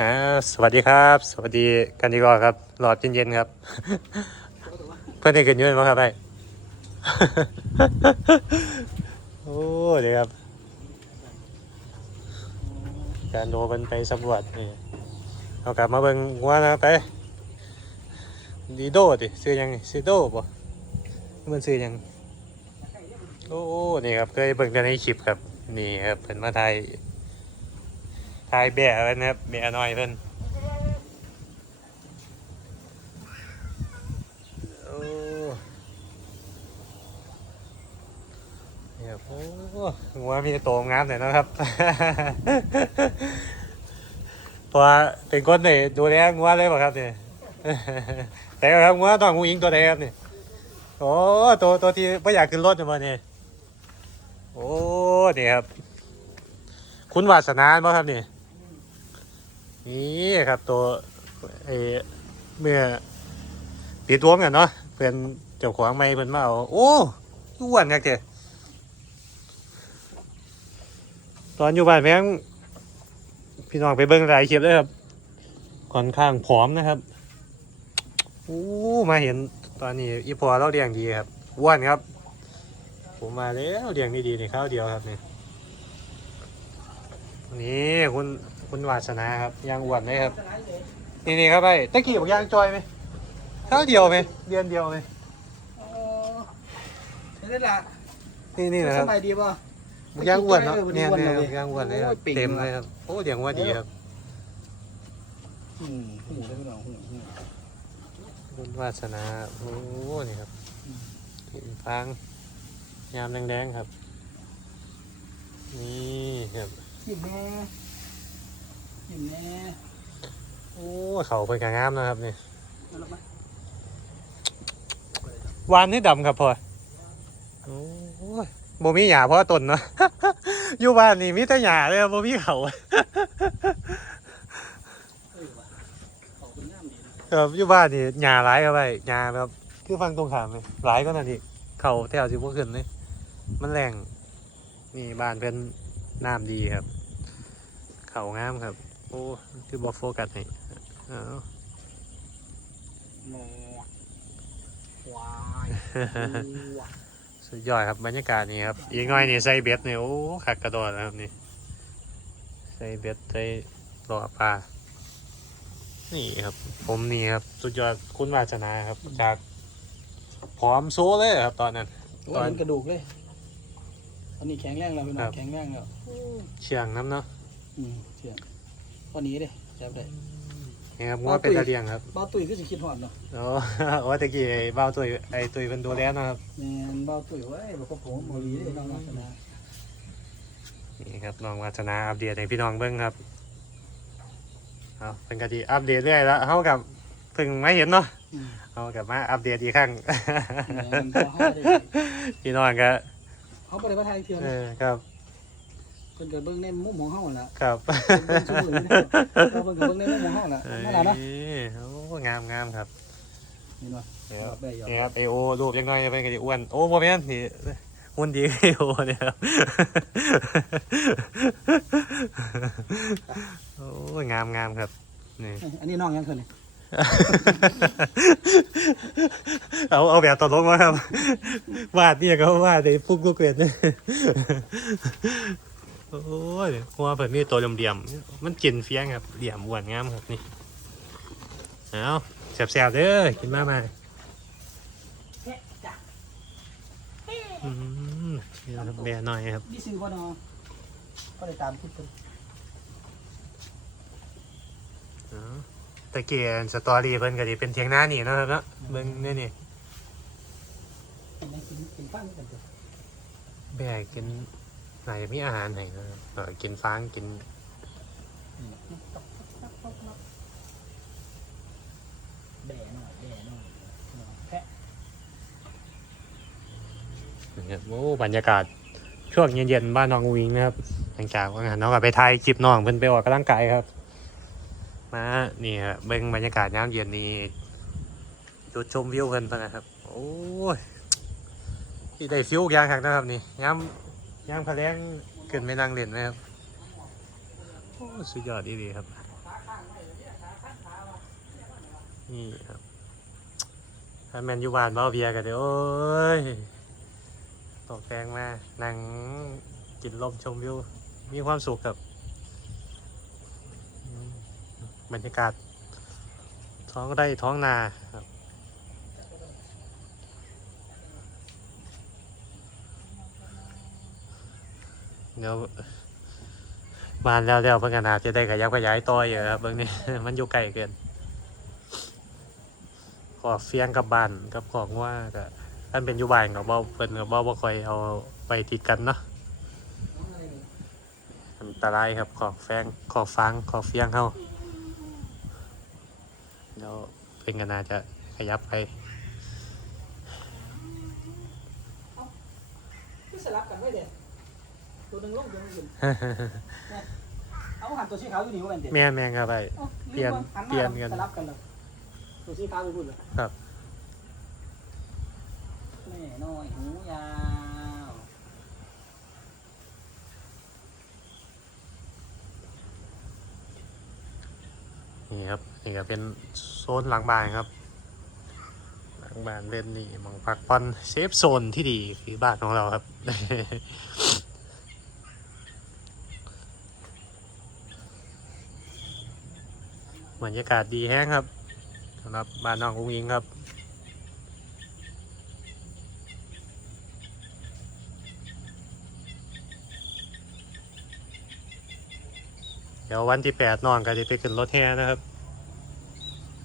อ่าสวัสดีครับ สวัสดีกันดีกว่าครับ หลอดเย็นๆครับ เพื่อนได้เกินยอะมั้งครับไอ้โอ้เดี๋ยวครับ การโดมันไปสำรวจนี่เอากลับมาเบิ่งว่านะไปดีโดดิซื้อยังซื้อโดบ่มันซื้อยังโอ้นี่ครับเคยเบิ่งกันในคลิปครับ นี่ครับเป็นมาไทยายแบะเพิ่นะครับแบะน้อยเพิ่นโอ้เนี่ยโอ้งัวมีโตงามหน่อยนะครับ เพราะว่าเป็นคนเนี่ยดูแลงัวเลยป่ะครับเนี่ยแต่ครับงัวต้องงูยิงตัวใดครับเนี่ยโอ้ตัวตัวที่ไม่อยากขึ้นรถเนี่ยมาเนี่ยโอ้เนี่ยครับ คุณวาสนาบ่ครับเนี่ย นี่ครับตัวไอเมื่อปีตัวกันเนาะเพื่อนเจ้าของไม่เพิ่นมาเอาโอ้อ้วนจังเถอะตอนอยู่บ้านแม่งพี่น้องไปเบิ่งหลายคลิปเลยครับค่อนข้างผอมนะครับโอ้มาเห็นตอนนี้อีพอเราเลี้ยงดีครับอ้วนครับ ผมมาแล้วเลี้ยงดีๆในข้าวเดียวครับนี่นี่คุณ คุณวาสนาครับยางอ้วนไหมครับ นี่นี่ครับไอ้ตะกี้บอกยางจอยไหมเท่าเดียวไหมเดือนเดียวไหมอ๋อเห็นได้ละนี่นี่นะครับสบายดีป่ะบอกยางอ้วนเนาะตะกี้เนี่ยจอยเนี่ยเออบอกยางอ้วนเลยครับโอ้ยปิ่งเต็มเลยครับโอ้เดี๋ยวว่าดีครับอืมหูได้ไหมน้องหูหูคุณวาสนาโอ้นี่ครับอืมกินฟางยามแดงๆครับ นี่ครับยิ้มแน่ ยิ้มแน่โอ้เขาเป็นกางามนะครับนี่เอาละมาหวานนี่ดำครับพ่อโอ้ยโมมีหยาเพราะต้นเนาะ อยู่บ้านนี่มีแต่หยาเลยครับโมมีเขา เออว่ะเขาเป็นน้ำดีนะครับอยู่บ้านนี่หญ้าหลายครับไปหญ้าแบบคือฟังตรงขามเลยหลายก็นั่นอีกเขาแถวสิบกขึ้นเลยมันแรงนี่บ้านเป็นน้ำดีครับ เขางามครับ โอ้คือบอโฟกัสให้เอาหมอควายวัวสุดยอดครับบรรยากาศนี่ครับอีกหน่อยนี่ใส่เบ็ดนี่โอ้ขักกระโดดนะครับนี่ใส่เบ็ดใส่รอปลานี่ครับ ผมนี่ครับ สุดยอดคุณวาสนาครับ จากพร้อมโซเลยครับ ตอนนั้นโอ้ยมันกระดูกเลยอันนี้แข็งแรงแล้วพี่น้ครัองบแข็งแรงแล้วเชียงน้ำเนาะอืมเสีย วันนี้เด้จับได้นี่ครับว่าเป็นตะเลียงครับบ้าวตุ้ยก็สิคิดฮอดเนาะโอ้ว่าตะกี้ไอ้บ้าวตุยไอ้ตุยเป็นดูแลนะครับแม่นบ้าวตุ้ยไว้ยบอกว่าผมบ่ดีเด้น้องลักษณะนี่ครับน้องวัฒนาอัปเดตให้พี่น้องเบิ้งครับเอาเป็นกะทิอัปเดตเรื่อยแล้วเขากับเพิ่งไม่เห็นเนาะอืมเขากับมาอัปเดตอีกครั้งแม่นพอเฮาได้พี่น้องก็เขาบ่ได้มาทายเที่ยวเอนะอครับ เพิ่นก็เบิ่งในมุมของเฮานั่นล่ะครับเบิ่งซุมื้อนี่เราเบิ่งก็เบิ่งในมุมของเฮาล่ะเอ้ยนั่นล่ะเนาะโอ้งามงามครับนี่เนาะนี่ครับได้ยอมนี่ครับไอโอรูปยังไงเป็นกะทิอ้วนโอ้โมเมนต์นี่หุ่นดีไอโอเนี่ยครับโอ้ยงามงามครับนี่อันนี้น้องยังเพิ่นนี่เอาเอาแบบตลกมาครับ วาดเนี่ยก็วาดในปุ๊กลูกเกดเนี่ย โอ้ยหัวเพิ่นมีตัวเหลี่ยมๆมันกินเฟี้ยงครับเหลี่ยมอ้วนงามครับนี่เอาแซ่บๆเด้อกินมามาอืมนี่ครับแบะหน่อยครับนี่ซื้อบ่เนาะก็ได้ตามคิดเพิ่นอ๋อตะเกียนสตอรี่เพิ่นก็ดีเป็นเทียงหน้านี่เนาะครับเนาะเบิ่งนี่นี่อันนี้กินกินฟังกั นเด้อแบะกินไหนมีอาหารไหนนะครับเออกินฟางกินแบ่หน่อยแบ่หน่อยแพะนะครับโอ้บรรยากาศช่วงเย็นๆบ้านน้องวิงนะครับ หลังจากว่างั้นน้องก็ไปถ่ายคลิปน้องเพิ่นไปออกกำลังกายครับ มานี่ครับเบิ่งบรรยากาศยามเย็นนี้จุดชมวิวเพิ่นปะนะครับ โอ้ยที่ได้ฟิวอย่างคักนะครับนี่ยาม ยามพะแรงขึ้นไปนั่งเล่นนะครับโอ้สุดยอดดีๆครับ นี่ครับ ถ้าแมนยูบานเบาเบียกันเดี๋ยวโอ้ยตกแปลงมานั่งกินลมชมวิว มีความสุขครับ บรรยากาศ ท้องไร่ท้องนาครับ เดี๋ยวบานแล้วแล้วเพื่อนกันอาจจะได้ขยับขยายต่ออยู่ครับเบางนี้ มันอยู่ไกลเกิน ขอเฟียงกับบ้านกับของว่าก็ท่านเป็นยู่บ้านกับบ่เพิ่นกับบ่บ่คอยเอาไปติดกันเนาะอันตรายครับขอแฟงขอฟังขอเฟียงเฮาเดี๋ยวเพิ่นกันอาจจะขยับไปคือสลับกันไว้เด็ด ตัวหนึ่งลงตัวหนึ่งขึ้นเอาหันตัวสีขาวอยู่นี่ว่าเป็นเด็ดแม่นแม่นครับไปอ้าเปลี่ยนหัมาเปลี่ยนกัน สลับกันเลยตัวสีขาวไปพูดเลยครับ แม่น้อยหูยาวนี่ครับ นี่ก็เป็นโซนหลังบ้านครับ หลังบ้านเป็นนี่หมองพักผ่อนเซฟโซนที่ดีคือบ้านของเราครับ บรรยากาศดีแห้งครับสำหรับบ้านน้องอุ้งอิงครับ เดี๋ยววันที่แปดน้องก็จะไปขึ้นรถแห่นะครับ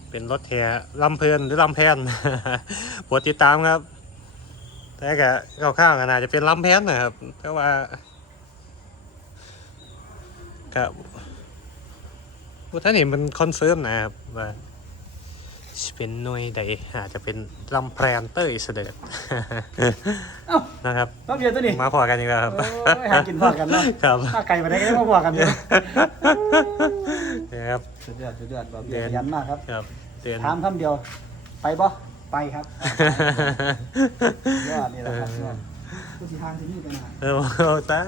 เป็นรถแห่ลำเพลินหรือลำแพนโปรดติดตามครับ แต่ก็คร่าวๆก็น่าจะเป็นลำแพนนะครับเพราะว่าก็ บุท่านนี่มันคอนเฟิร์มนะครับว่าสิเป็นหน่วยใดอาจจะเป็นลำแพนเต้ยเสด็จเอ้านะครับต้องเรียนตัวนี้มาพอกันอีกแล้วครับโอ้ยหากินพอกันเนาะครับถ้าไก่มาได้ก็ได้มาพอกันอยู่นะครับสุดยอดสุดยอดแบบเรีเรียยนนยันมากครับครับเตือนถามคำเดียว ไปบ่ไปครับยอดนี่แหละครับยอด ผู้สิทางที่นี่กันนะเออสา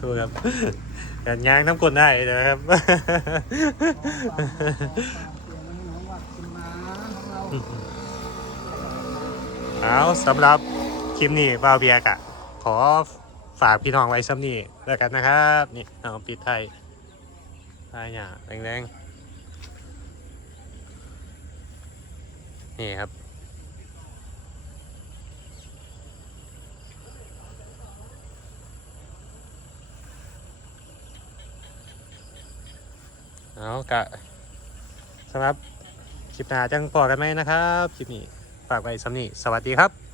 ธุครับกันยางน้ำกลนได้นะครับเอาสำหรับคลิปนี้บ่าวเบียร์กะ ขอฝากพี่น้องไว้ซ้ำนี่แล้วกันนะครับ นี่เอาปิดไทยไทยเนี่ยแรงๆ นี่ครับ เอากะสำหรับคลิปหน้าจังพอกันไหมนะครับ คลิปนี้ฝากไว้สำนีสวัสดีครับ